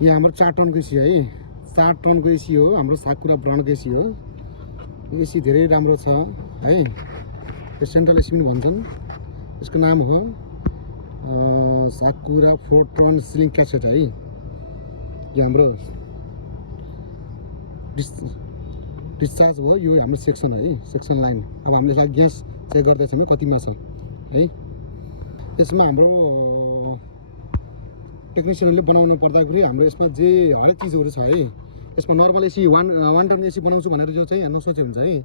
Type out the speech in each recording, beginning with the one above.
यहाँ हाम्रो 4 टनको एसी है, 4 टनको एसी हो, हाम्रो साकुरा ब्रान्डको एसी हो। एसी धेरै राम्रो छ है, यो सेन्ट्रल एसी पनि भन्छन्। यसको नाम हो साकुरा 4 टन सिलिङ क्यासेट है। यो हाम्रो डिस्चार्ज भयो, यो हाम्रो सेक्सन है, सेक्सन लाइन। अब हामीले यसलाई ग्यास चेक गर्दैछौँ कतिमा छ है। यसमा हाम्रो टेक्निसियनहरूले बनाउनु पर्दाखेरि हाम्रो यसमा जे हरेक चिजहरू छ है। यसमा नर्मल एसी वान टनको एसी बनाउँछु भनेर जो चाहिँ नसोचे हुन्छ है।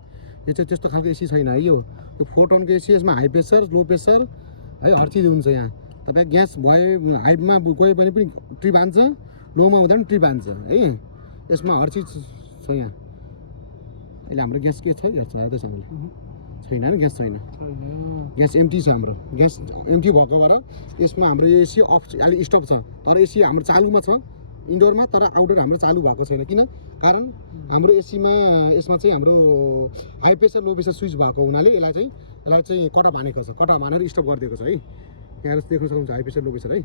यो चाहिँ त्यस्तो खालको एसी छैन है। यो 4 टनको एसी, यसमा हाई प्रेसर लो प्रेसर है, हर चिज हुन्छ यहाँ। तपाईँ ग्यास भयो हाइमा गयो भने पनि ट्रिप हान्छ, लोमा हुँदा पनि ट्रिप हान्छ है। यसमा हर चिज छ यहाँ। अहिले हाम्रो ग्यास के छ हेर्छ हेर्दैछ हामीले, छैन नि ग्यास छैन, ग्यास एम्टी छ हाम्रो। ग्यास एम्टी भएको भएर यसमा हाम्रो एसी अफ अलि स्टप छ, तर एसी हाम्रो चालुमा छ इन्डोरमा, तर आउटडोर हाम्रो चालु भएको छैन। किन कारण हाम्रो एसीमा यसमा चाहिँ हाम्रो high pressure low pressure switch भएको हुनाले यसलाई चाहिँ कटा भानेको छ, कटा भानेर स्टप गरिदिएको छ है। यहाँ देख्न सक्नुहुन्छ हाई प्रेसर लो प्रेसर है।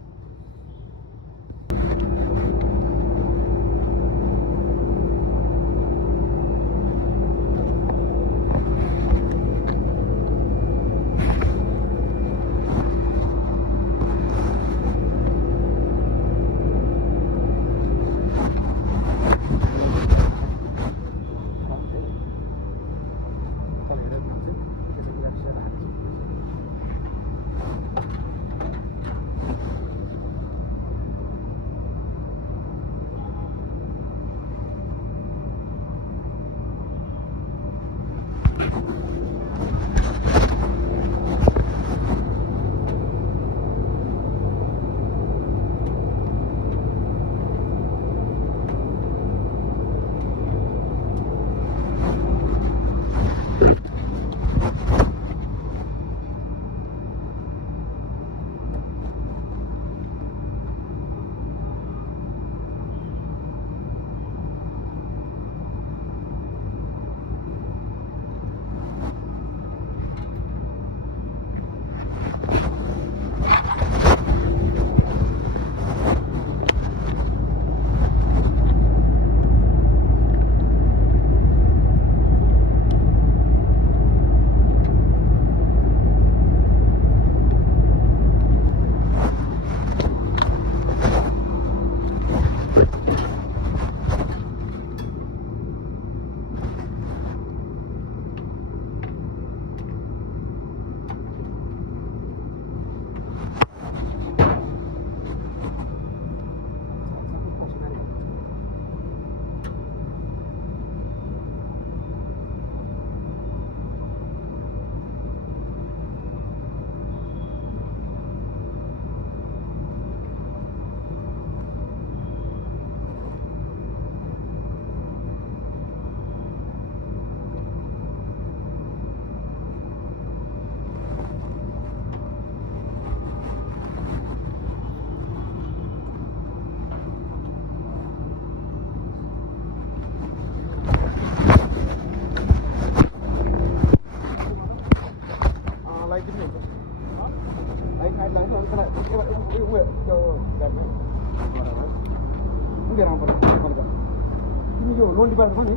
यो लोन डिपार्टमेन्ट नि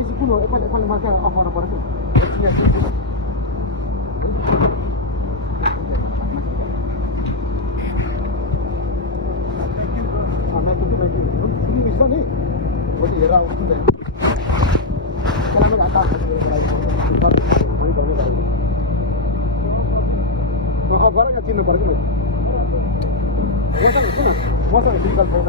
एसी कुन हो एकपल्ट मात्र अफ गर्नु पर्छ। हेरेर आउँछ नि अफ गरेर चिन्नु पर्छ नि। मसँग फिजिकल छैन।